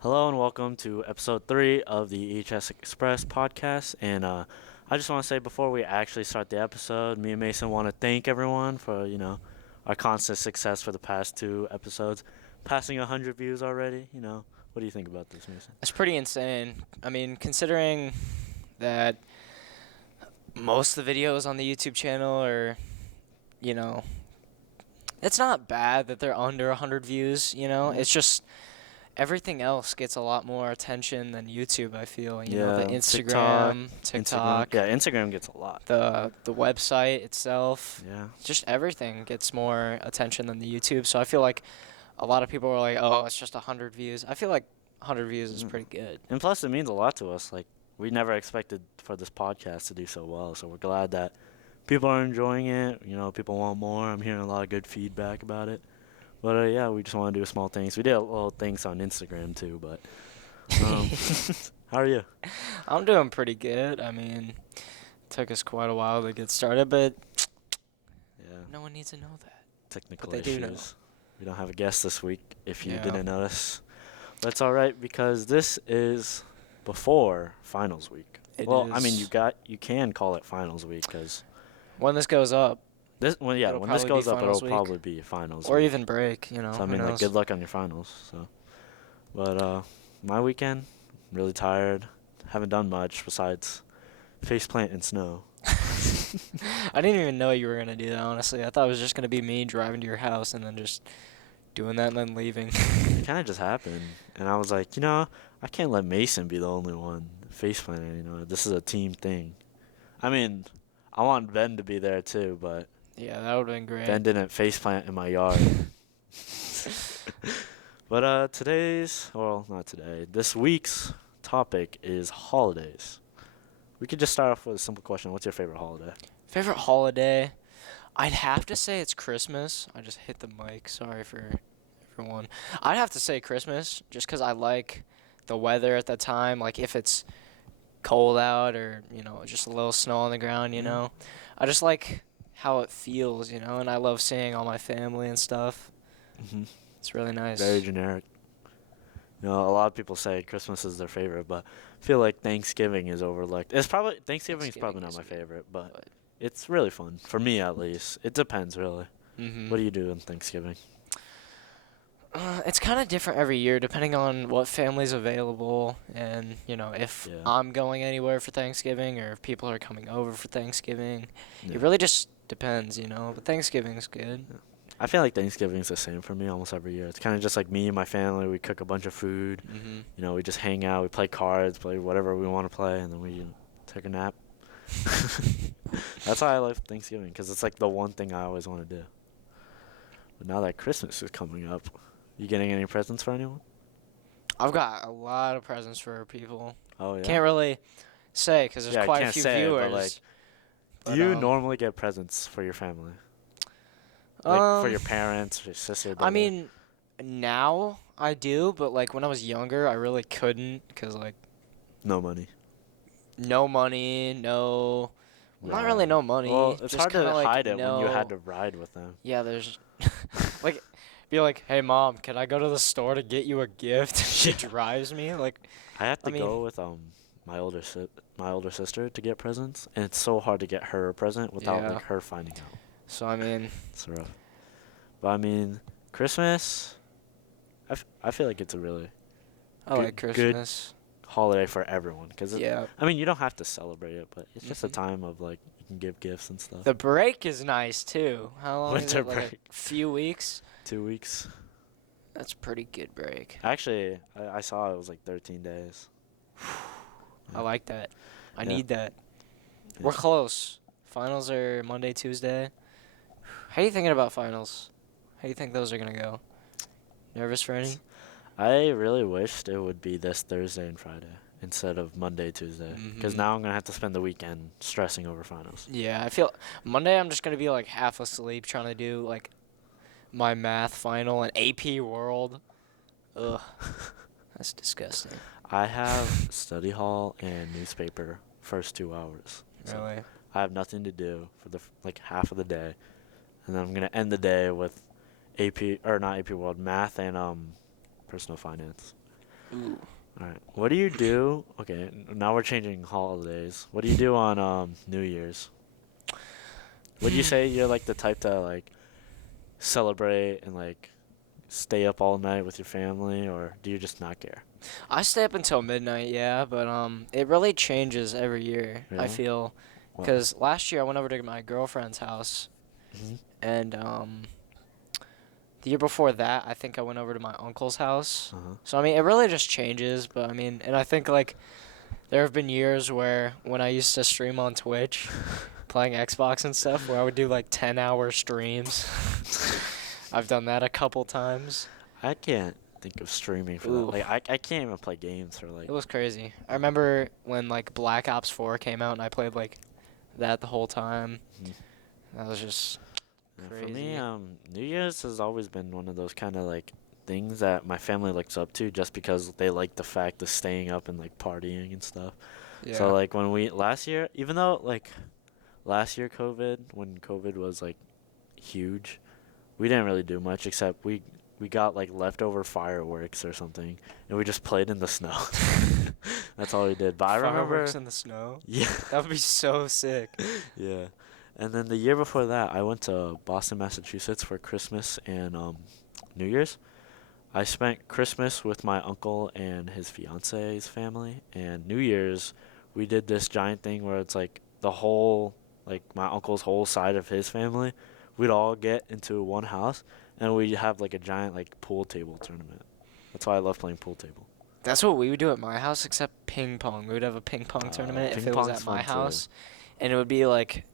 Hello and welcome to episode 3 of the EHS Express podcast. And I just want to say before we actually start the episode, me and Mason want to thank everyone for, our constant success for the past 2 episodes, passing 100 views already. What do you think about this, Mason? It's pretty insane. I mean, considering that most of the videos on the YouTube channel are, you know, it's not bad that they're under 100 views, Mhm. It's just everything else gets a lot more attention than YouTube, I feel. The Yeah, TikTok, Instagram, Instagram. TikTok, Yeah, Instagram gets a lot. the website itself, Yeah. just everything gets more attention than the YouTube. So I feel like a lot of people are like, "Oh, it's just 100 views." I feel like 100 views is Mm. pretty good. And plus, it means a lot to us. Like, we never expected for this podcast to do so well. So we're glad that people are enjoying it. People want more. I'm hearing a lot of good feedback about it. But yeah, we just want to do small things. We did a little things on Instagram too. But um, how are you? I'm doing pretty good. I mean, took us quite a while to get started, but Yeah, no one needs to know that. technical But they do know. issues. We don't have a guest this week. If you Yeah. didn't notice, that's all right because this is before finals week. It Well, I mean, is. you can call it finals week because When this goes up, it'll when this probably be goes up, it'll finals week. probably be finals Or week. even break, So I who mean, like, knows? good luck on your finals. So, but my weekend, really tired. Haven't done much besides faceplant in snow. I didn't even know you were going to do that, honestly. I thought it was just going to be me driving to your house and then just doing that and then leaving. It kind of just happened, and I was like, I can't let Mason be the only one faceplanting. This is a team thing. I mean, I want Ben to be there too, but Yeah, that would have been great. Ben didn't faceplant in my yard. But not today. This week's topic is holidays. We could just start off with a simple question. What's your favorite holiday? Favorite holiday? I'd have to say it's Christmas. I just hit the mic. Sorry for everyone. I'd have to say Christmas just because I like the weather at that time. Like if it's cold out or, just a little snow on the ground. Mhm. I just like how it feels, and I love seeing all my family and stuff. Mhm. It's really nice. Very generic. A lot of people say Christmas is their favorite, but I feel like Thanksgiving is overlooked. Thanksgiving is probably not my favorite, but it's really fun for me at least. It depends really. Mm-hmm. What do you do on Thanksgiving? It's kind of different every year depending on what family's available and, if Yeah. I'm going anywhere for Thanksgiving or if people are coming over for Thanksgiving. Yeah. It really just depends, but Thanksgiving's good. I feel like Thanksgiving's the same for me almost every year. It's kind of just like me and my family. We cook a bunch of food. Mm-hmm. We just hang out. We play cards, play whatever we want to play, and then we take a nap. That's how I like Thanksgiving because it's like the one thing I always want to do. But now that Christmas is coming up, you getting any presents for anyone? I've got a lot of presents for people. Oh yeah. Can't really say because there's Yeah, I quite a can't few say it, but, viewers. like, But, Do you normally get presents for your family? Like for your parents, your sister, brother? I mean, now I do, but like when I was younger, I really couldn't because like no money. no money, no, not really Right. no money. Well, it's just hard to kinda, like, hide it when you no. had to ride with them. Yeah, there's like be like, hey mom, can I go to the store to get you a gift? She drives me like. I have to I mean- go with my older sister to get presents, and it's so hard to get her a present without Yeah. like her finding out. So I mean, It's rough. But I mean, Christmas, I feel like it's a really I Good- like good. Christmas. holiday for everyone because Yeah. I mean you don't have to celebrate it, but it's just a Mhm. time of like you can give gifts and stuff. The break is nice too. How long is Winter it? Like break. a few weeks. 2 weeks. That's a pretty good break. Actually, I saw it was like 13 days. I like that. I Yeah. need that. We're Yes. close. Finals are Monday, Tuesday. How are you thinking about finals? How do you think those are gonna go? Nervous for any? I really wished it would be this Thursday and Friday instead of Monday, Tuesday. Because Mhm. now I'm going to have to spend the weekend stressing over finals. Yeah, I feel Monday I'm just gonna be like half asleep trying to do like my math final and AP World. Ugh, that's disgusting. I have study hall and newspaper first 2 hours. So Really? I have nothing to do for like half of the day. And then I'm going to end the day with AP, or not AP World, math and personal finance. Ooh. All right. What do you do? Okay, now we're changing holidays. What do you do on New Year's? Would you say you're like the type to like celebrate and like stay up all night with your family, or do you just not care? I stay up until midnight, yeah, but it really changes every year. I Really? feel, Why? because last year I went over to my girlfriend's house, Hmm. and the year before that I think I went over to my uncle's house. Uh-huh. So I mean, it really just changes. But I mean, and I think like there have been years where when I used to stream on Twitch, playing Xbox and stuff, where I would do like 10-hour streams. I've done that a couple times. I can't think of streaming for that. Ooh. Like I can't even play games for like. It was crazy. I remember when like Black Ops 4 came out and I played like that the whole time. Mhm. That was just For me, crazy. New Year's has always been one of those kind of like things that my family looks up to just because they like the fact of staying up and like partying and stuff. So Yeah. like when we last year, even though like last year when COVID was like huge, we didn't really do much except we got like leftover fireworks or something and we just played in the snow. That's all we did. But I Fireworks remember, in the snow. yeah, That would be so sick. yeah. And then the year before that, I went to Boston, Massachusetts for Christmas and New Year's. I spent Christmas with my uncle and his fiance's family, and New Year's we did this giant thing where it's like the whole like my uncle's whole side of his family, we'd all get into one house and we'd have like a giant like pool table tournament. That's why I love playing pool table. That's what we would do at my house, except ping pong. We would have a ping pong tournament if Ping it was pong's at my fun too. house. And it would be like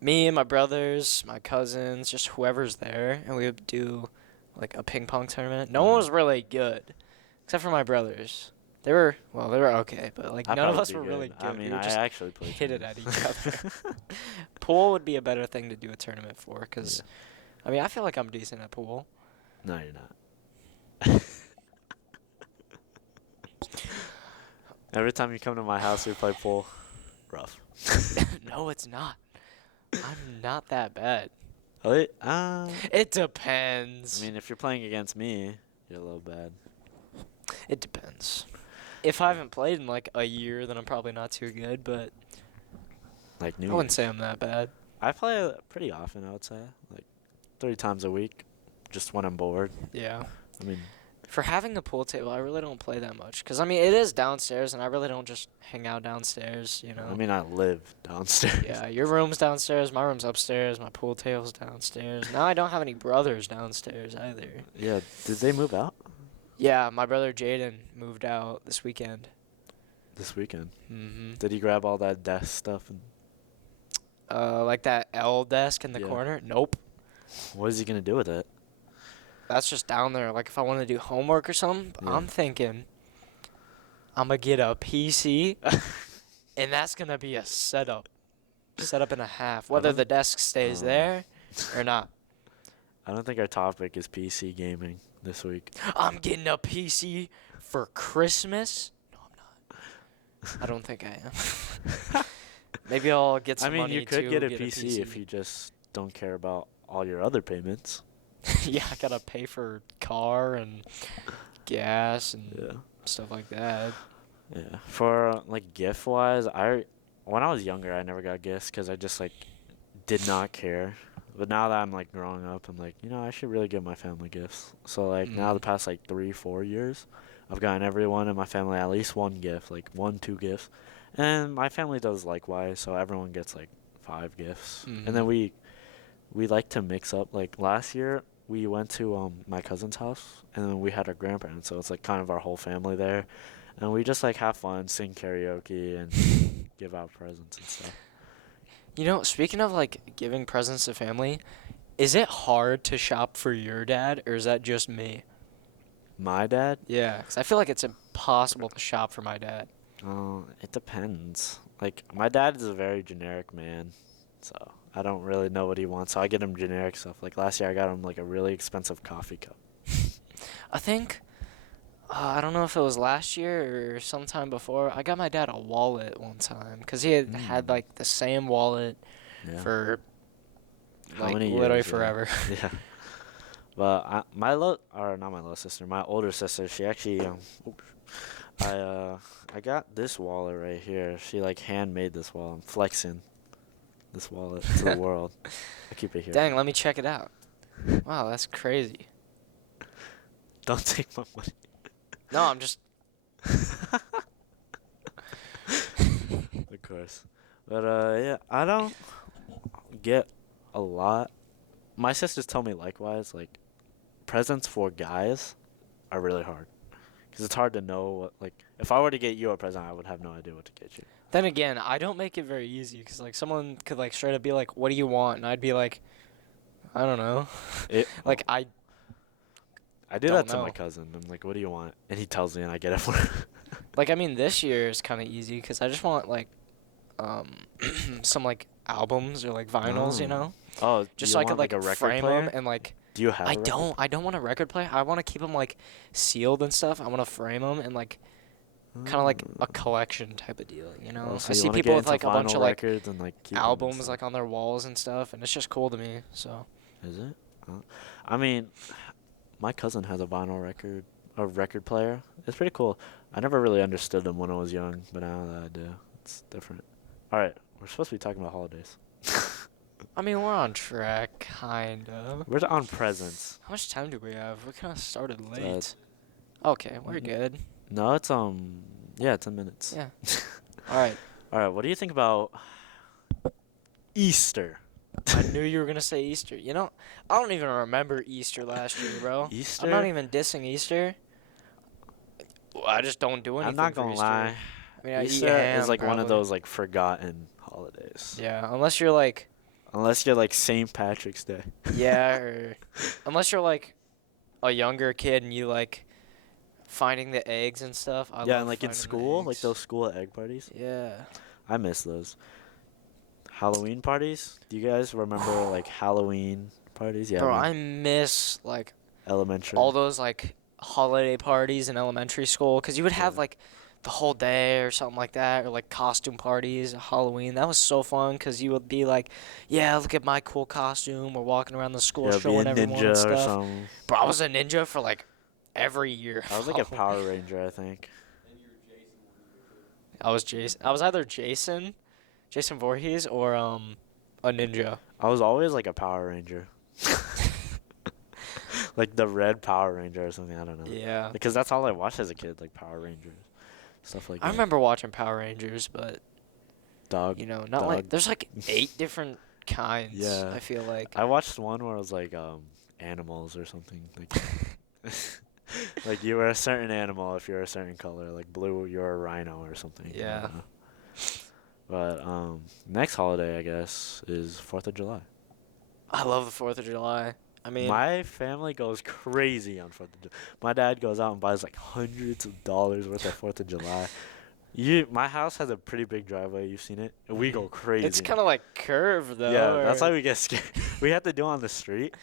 me and my brothers, my cousins, just whoever's there. And we would do like a ping pong tournament. No one Uh-huh. was really good, except for my brothers. They were okay, but like I'd none of probably us be were really good. I good. We mean, would I just actually play hit it at tennis. each other. Pool would be a better thing to do a tournament for, Yeah. because I mean, I feel like I'm decent at pool. No, you're not. Every time you come to my house, we play pool. Rough. No, it's not. I'm not that bad. Oh, It I depends. mean, if you're playing against me, you're a little bad. It depends. If I haven't played in like a year, then I'm probably not too good, but Like New I wouldn't say Year's. I'm that bad. I play pretty often, I would say. Like 3 times a week, just when I'm bored. Yeah. I mean, For having a pool table, I really don't play that much. Because, I mean, it is downstairs, and I really don't just hang out downstairs, you I know? mean, I live downstairs. Yeah, your room's downstairs, my room's upstairs, my pool table's downstairs. Now I don't have any brothers downstairs either. Yeah, did they move out Yeah, my brother Jaden moved out this weekend. this weekend? Mm-hmm. Did he grab all that desk stuff and Like that L desk in the yeah? corner? Nope. What is he gonna do with it? That's just down there. Like if I want to do homework or something, Yeah. I'm thinking I'm gonna get a PC, and that's gonna be a setup and a half. I Whether don't. the desk stays there or not, I don't think our topic is PC gaming this week. I'm getting a PC for Christmas. No, I'm not. I don't think I am. Maybe I'll get I some mean, money you could to get a get PC if you just don't care about all your other payments. Yeah, I gotta pay for car and gas and Yeah. stuff like that. Yeah. For like gift wise, when I was younger, I never got gifts because I just like did not care. But now that I'm like growing up, I'm like, I should really give my family gifts. So like now the Mm. past like 3, 4 years, I've gotten everyone in my family at least one gift, like 1, 2 gifts, and my family does likewise. So everyone gets like 5 gifts, and then Mhm. we like to mix up. Like last year, we went to my cousin's house, and then we had our grandparents, so it's like kind of our whole family there, and we just like have fun, sing karaoke, and give out presents and stuff. You know, speaking of like giving presents to family, is it hard to shop for your dad, or is that just me? My dad, Yeah, 'cause I feel like it's impossible to shop for my dad. it depends. Like my dad is a very generic man, so I don't really know what he wants. So I get him generic stuff. Like last year, I got him like a really expensive coffee cup. I think, I don't know if it was last year or sometime before, I got my dad a wallet one time, 'cause he had Mm. like the same wallet Yeah. for How like many literally years? Yeah. forever. Yeah. But or not my little sister, my older sister, she actually, oops, I got this wallet right here. She like handmade this wallet. I'm flexing this wallet to the world. I keep it here. Dang, let me check it out. Wow, that's crazy. Don't take my money. No, I'm just. Of course. But yeah, I don't get a lot. My sisters tell me likewise. Like presents for guys are really hard because it's hard to know what. Like if I were to get you a present, I would have no idea what to get you. Then again, I don't make it very easy because like someone could like straight up be like, "What do you want?" and I'd be like, "I don't know." It, Like I do don't that to my know. cousin. I'm like, "What do you want?" And he tells me, and I get it for him. Like I mean, this year is kind of easy because I just want like, um, some like albums or like vinyls, you Oh. know, Oh, just you so I want could like like a record frame player? them and like. Do you have I a record? don't. I don't want a record player. I want to keep them like sealed and stuff. I want to frame them and like kind of like a collection type of deal, you know. Oh, so I you see want to people get with into like a bunch vinyl of like records and like keep them and albums stuff. like on their walls and stuff, and it's just cool to me. So Is it? I mean, my cousin has a record player. It's pretty cool. I never really understood them when I was young, but now that I do, it's different. All right, we're supposed to be talking about holidays. I mean, we're on track, kind of. We're on presents. How much time do we have? We kind of started Uh, late. Okay, we're good. no, it's yeah, 10 minutes. Yeah. All right. All right, what do you think about Easter? I knew you were gonna say Easter. You know, I don't even remember Easter last year, bro. Easter? I'm not even dissing Easter. Well, I just don't do anything I'm not for gonna Easter. lie. I mean, I eat Easter ham, is like one of probably. those like forgotten holidays. Yeah, unless you're like, Unless you're like St. Patrick's Day. yeah, or unless you're like a younger kid and you like finding the eggs and stuff. I Yeah, love and like in finding the school, like eggs. those school egg parties. Yeah. I miss those. Halloween parties? Do you guys remember like Halloween parties? Yeah, Bro, me. I miss like Elementary. all those like holiday parties in elementary school because you would have Yeah. like the whole day or something like that, or like costume parties, Halloween. That was so fun because you would be like, yeah, look at my cool costume. We're walking around the school Yeah, be a showing everyone and ninja or stuff. something. Bro, I was a ninja for like every year. I was like a Power Ranger, I think. I was Jason. I was either Jason Voorhees, or a ninja. I was always like a Power Ranger. Like the red Power Ranger or something, I don't know. Yeah. Because that's all I watched as a kid, like Power Rangers. Stuff like I that. remember watching Power Rangers, but Dog. you know, not like there's like 8 different kinds. Yeah. I feel like. I watched one where it was like animals or something. Like like you were a certain animal if you're a certain color. Like blue, you're a rhino or something. I Yeah. don't know. But next holiday I guess is 4th of July. I love the 4th of July. I mean, My family goes crazy on 4th of July. My dad goes out and buys like hundreds of dollars worth of 4th of July. My house has a pretty big driveway. You've seen it. And we go crazy. it's kind of like curved though. Yeah, that's or- why we get scared. We have to do it on the street.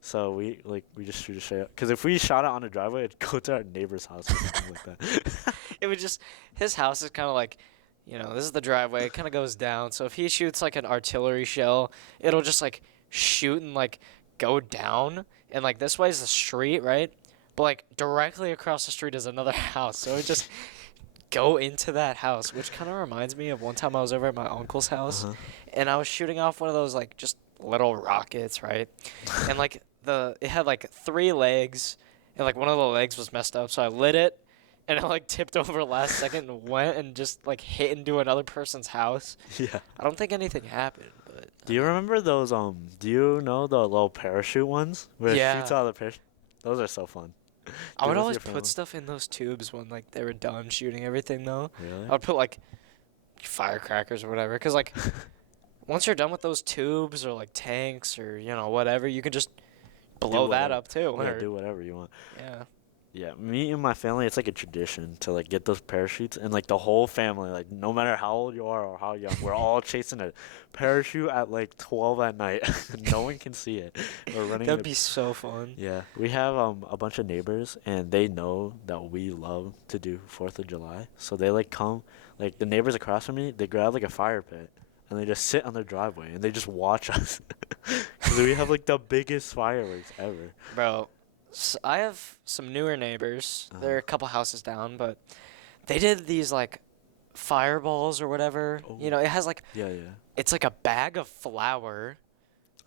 So we just shoot it straight up. Because if we shot it on the driveway, it'd go to our neighbor's house or something like that. It would just his house is kind of like, you know, this is the driveway. It kind of goes down. So if he shoots like an artillery shell, it'll just like shoot and like go down. And like this way is the street, right? But like directly across the street is another house. So it just go into that house, which kind of reminds me of one time I was over at my uncle's house, Uh-huh. and I was shooting off one of those like just little rockets, right? And like it had like 3 legs, and like one of the legs was messed up, so I lit it, and it like tipped over last second and went and just like hit into another person's house. Yeah. I don't think anything happened, but Do you remember those do you know the little parachute ones where Yeah. it shoots out of the parachute? Those are so fun. I Do would it with always your put family? stuff in those tubes when like they were done shooting everything though. Really? I would put like firecrackers or whatever, cuz like once you're done with those tubes or like tanks or you know whatever, you can just blow that whatever. up too. Yeah, or- do whatever you want. yeah. Yeah, me and my family, it's like a tradition to like get those parachutes, and like the whole family, like no matter how old you are or how young, we're all chasing a parachute at like 12 at night. No one can see it. We're running. That'd be so fun. Yeah, we have a bunch of neighbors, and they know that we love to do 4th of July, so they like come, like the neighbors across from me, they grab like a fire pit, and they just sit on their driveway, and they just watch us, because we have like the biggest fireworks ever. Bro, I have some newer neighbors. They're Uh-huh. a couple houses down, but they did these like fireballs or whatever. Oh, You know, it has like yeah, yeah. it's like a bag of flour,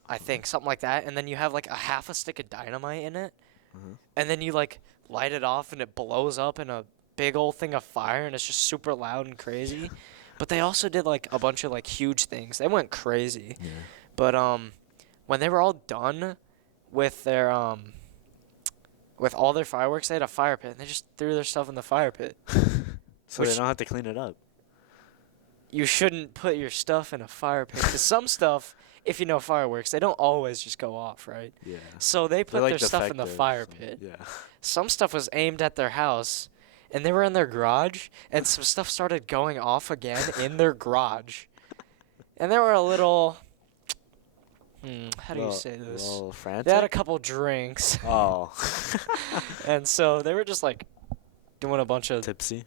I Uh-huh. think, something like that, and then you have like a half a stick of dynamite in it, Uh-huh. and then you like light it off and it blows up in a big old thing of fire and it's just super loud and crazy. But they also did like a bunch of like huge things. They went crazy. Yeah. But when they were all done with their with all their fireworks, they had a fire pit and they just threw their stuff in the fire pit. So they Which don't have to clean it up. you shouldn't put your stuff in a fire pit because some stuff, if you know fireworks, they don't always just go off, right? Yeah. So they They're put like their stuff in the defective. fire So, pit. yeah. Some stuff was aimed at their house, and they were in their garage, and some stuff started going off again in their garage. And they were a little, how do you say this? Little They had a frantic? couple drinks, Oh. and so they were just like doing a bunch of Tipsy.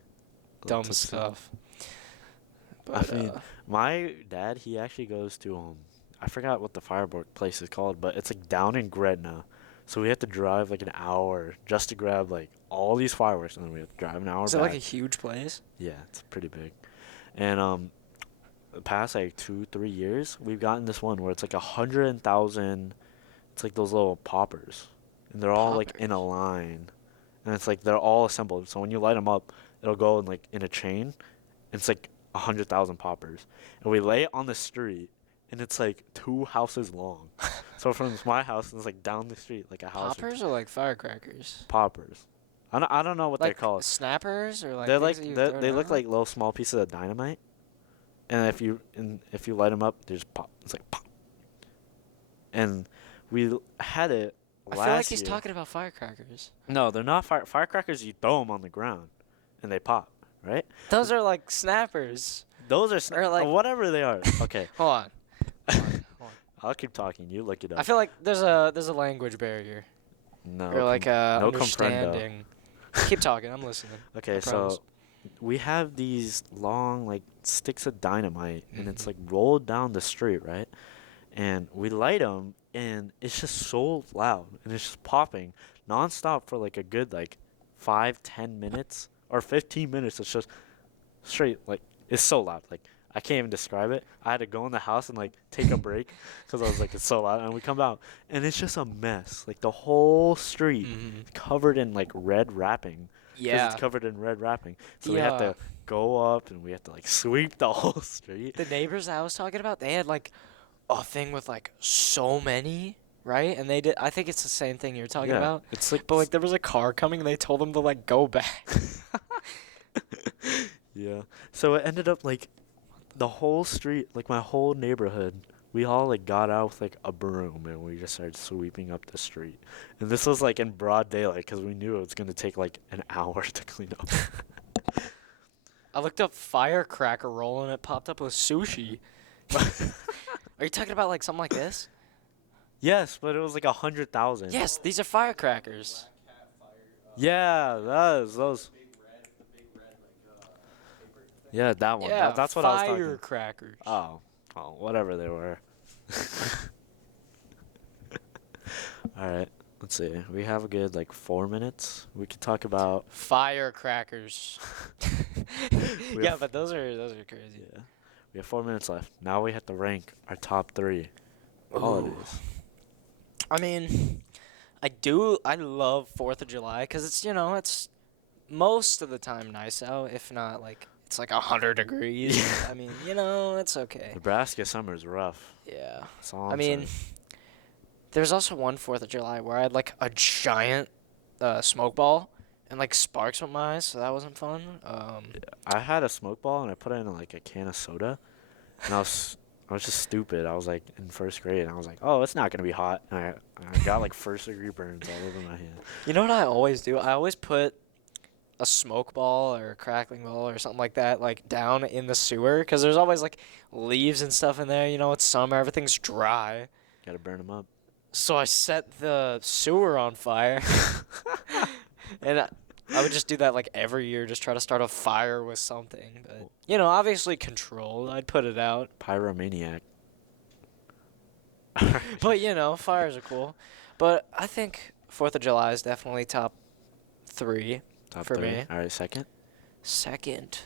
dumb Tipsy. stuff. I But mean, my dad, he actually goes to I forgot what the firework place is called, but it's like down in Gretna. So we have to drive like an hour just to grab like all these fireworks, and then we have to drive an hour is it back. like a huge place? Yeah, it's pretty big. And the past like 2 3 years, we've gotten this one where it's like 100,000. It's like those little poppers, and they're all like in a Poppers. line, and it's like they're all assembled. So when you light them up, it'll go in like in a chain. And it's like 100,000 poppers, and we lay it on the street, and it's like 2 houses long. So from my house, it's like down the street, like a house. Poppers or like firecrackers? Poppers. I don't know what they're Like called. snappers or like They're things like that you throw they look down? like little small pieces of dynamite, and if you light them up, they just pop. It's like pop. And we had it I feel like last he's year. talking about firecrackers. No, they're not firecrackers. You throw them on the ground, and they pop, right? Those are like snappers. Those are Or like whatever they are. Okay, hold on. Hold on. I'll keep talking. You look it I up. feel like there's a language barrier No, or like a no comprendo. understanding. Keep talking. I'm listening. Okay, I promise. so we have these long like sticks of dynamite, and it's Mhm. like rolled down the street, right? And we light them, and it's just so loud, and it's just popping nonstop for like a good like 5 10 minutes or 15 minutes. It's just straight like it's so loud. Like I can't even describe it. I had to go in the house and like take a break because I was like it's so loud. And we come out, and it's just a mess. Like the whole street Mhm. covered in like red wrapping because Yeah. it's covered in red wrapping. So we The have to go up and we have to like sweep the whole street. the neighbors I was talking about, they had like a thing with like so many, right? And they did. I think it's the same thing you're talking Yeah, about. it's like But like there was a car coming, and they told them to like go back. yeah. So it ended up like the whole street, like my whole neighborhood, we all like got out with like a broom and we just started sweeping up the street. And this was like in broad daylight because we knew it was gonna take like an hour to clean up. I looked up firecracker roll and it popped up with sushi. Are you talking about like something like this? Yes, but it was like 100,000. Yes, these are firecrackers. Yeah, those. Yeah, that one. Yeah, That's what I was talking. firecrackers. Oh, whatever they were. All right, let's see. We have a good like 4 minutes. We could talk about. Firecrackers. We Yeah, have- but those are crazy. Yeah, we have 4 minutes left. Now we have to rank our top three holidays. I mean, I love 4th of July because it's, it's most of the time nice out, if not like it's like 100 degrees. Yeah. I mean, it's okay. Nebraska summer is rough. Yeah. That's all I I'm mean, saying. there's also one 4th of July where I had like a giant smoke ball and like sparks with my eyes, so that wasn't fun. I had a smoke ball and I put it in like a can of soda, and I was just stupid. I was like in first grade, and I was like, oh, it's not gonna be hot. And I got like first degree burns all over my hand. You know what I always do? I always put a smoke ball or a crackling ball or something like that like down in the sewer because there's always like leaves and stuff in there. It's summer, everything's dry. Gotta burn them up. So I set the sewer on fire, and I would just do that like every year, just try to start a fire with something. But obviously controlled. I'd put it out. Pyromaniac. But fires are cool. But I think 4th of July is definitely top 3 Top for 3. me. All right, second. Second,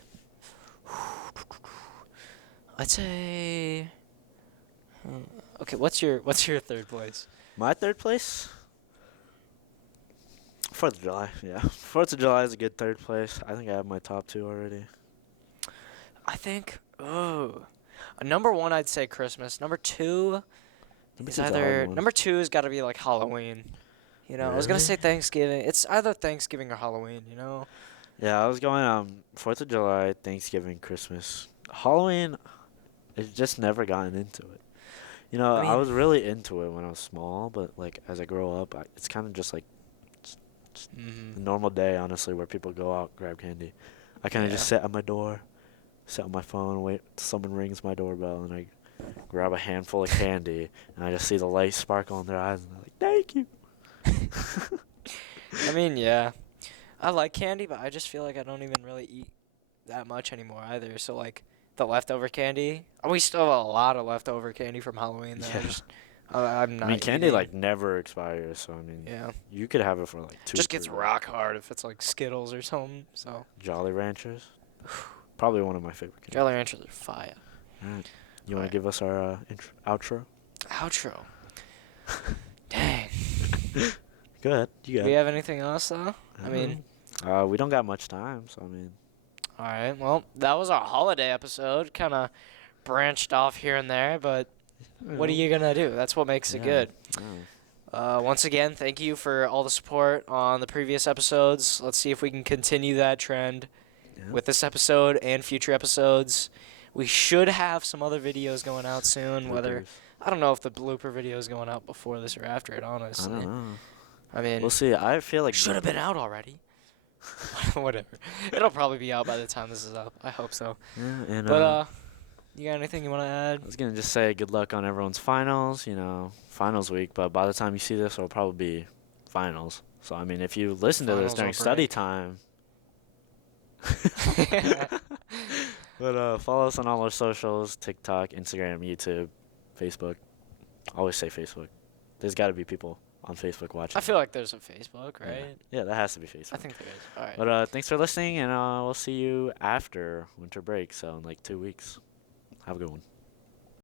I'd say. Okay, what's your third place? My third place. 4th of July. Yeah, 4th of July is a good third place. I think I have my top 2 already. I think. Oh, number 1 I'd say Christmas. Number 2 Number is 2's a hard either one. number 2 has got to be like Halloween. I was gonna Really? say Thanksgiving. It's either Thanksgiving or Halloween. Yeah, I was going 4th of July, Thanksgiving, Christmas, Halloween. I've just never gotten into it. I I mean, was really into it when I was small, but like as I grow up, it's kind of just like just mm, a normal day, honestly, where people go out, grab candy. I kind of yeah. just sit at my door, sit on my phone, wait till someone rings my doorbell, and I grab a handful of candy, and I just see the light sparkle in their eyes, and they're like, "Thank you." I mean, yeah. I like candy, but I just feel like I don't even really eat that much anymore either. So like the leftover candy, we still have a lot of leftover candy from Halloween that Yeah. I'm I mean, not candy eating. like never expires, so I mean, Yeah, you could have it for like two, just three gets days. rock hard if it's like Skittles or something. So Jolly Ranchers, probably one of my favorite candies. Jolly Ranchers are fire. All right, you All want to right, give us our outro? outro. Dang. Go ahead, you Do got we it. have anything else though? I I don't mean, know. We don't got much time, so I mean, all right. Well, that was our holiday episode. Kind of branched off here and there, but you what are know, you gonna do? That's what makes it yeah. good. Once again, thank you for all the support on the previous episodes. Let's see if we can continue that trend Yeah. with this episode and future episodes. We should have some other videos going out soon. Bloopers. I don't know if the blooper video is going out before this or after it, I honestly. don't know. I mean, We'll see. I feel like should have been out already. Whatever. It'll probably be out by the time this is up. I hope so. Yeah, and But you got anything you want to add? I was gonna just say good luck on everyone's finals. Finals week. But by the time you see this, it'll probably be finals. So I mean, if you listen to this Finals will during study break. time. But follow us on all our socials: TikTok, Instagram, YouTube, Facebook. Always say Facebook. There's got to be people on Facebook watching. I feel like there's a Facebook, Yeah. right? Yeah, that has to be I Facebook. think there is. All right. But thanks for listening, and we'll see you after winter break, so in like 2 weeks. Have a good one.